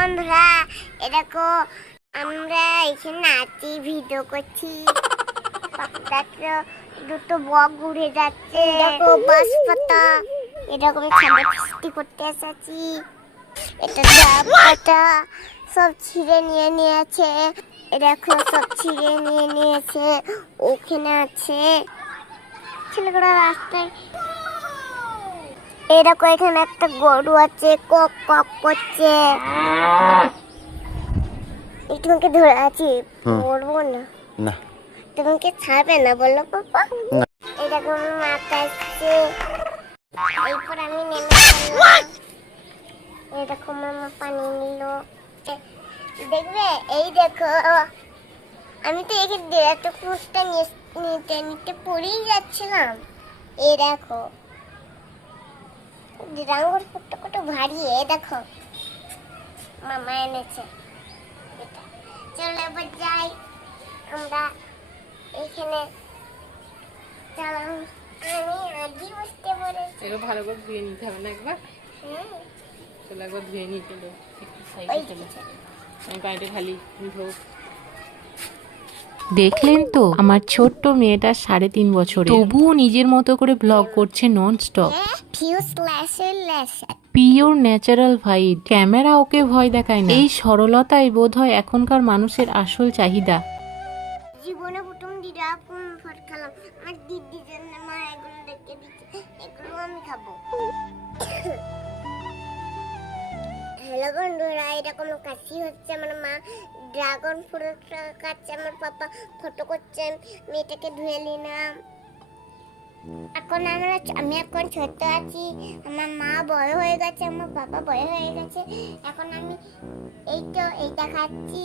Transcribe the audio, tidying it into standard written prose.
বন্ধুরা, এরকম আমরা এখানে নাচি ভিডিও করছি। দেখো দুটো বক ঘুরে যাচ্ছে, দেখো বাস পাতা এরকম খাবার সৃষ্টি করতে এসেছি। এটা ডাব পাতা সব ছিঁড়ে নিয়ে নিয়েছে, দেখো সব ছিঁড়ে নিয়ে নিয়েছে। ওখানে আছে ছেলেগুলো রাস্তায়। এরকম এখানে একটা গরু আছে, কক কক করছে। তোমাকে ধরে আছি, বলবো না। না তোমাকে ছাড়বে না বললো পাপা। এরকম মাথা আসছে, এরপর আমি নেমে পড়লাম। এরকম মামা পানি নিল, দেখবে এই দেখো আমি তো এখানে এত ফুটটা নিতে নিতে পড়েই যাচ্ছিলাম। এই দেখো রাঙ্গুর ফুটটা কত ভারী, দেখো মামা এনেছে। চলো এবার যাই আমরা এখানে। চলো আমি আগে বসতে পড়েছি। এগুলো ভালো করে ধুয়ে নিতে হবে না একবার? চলো একবার ধুয়ে নিয়ে চলো, একটু সাইডে চলো। আমি পানিটা খালি ধোক। দেখলেন তো আমার ছোট্ট মেয়েটা 3.5 বছরের, তবুও নিজের মতো করে ব্লগ করছে non stop. Pure natural vibe, camera okay ভয় দেখায় না। এই সরলতাই বোধহয় এখনকার মানুষের আসল চাহিদা। জীবনে প্রথম দিদা কোন ফট খেলাম, আমার দিদির জন্য মা এগুলো দেখে দিচ্ছে, এগুলো আমি খাবো। হ্যালো বন্ধুরা, এরকম কাশি হচ্ছে, আমার মা ড্রাগন ফ্রুট খাচ্ছে, আমার পাপা ফটো করছে, মেয়েটাকে ধুয়ে নিলাম। এখন আমি এখন ছোট আছি, আমার মা বড় হয়ে গেছে, আমার বাবা বড় হয়ে গেছে। এখন আমি এই তো এইটা খাচ্ছি।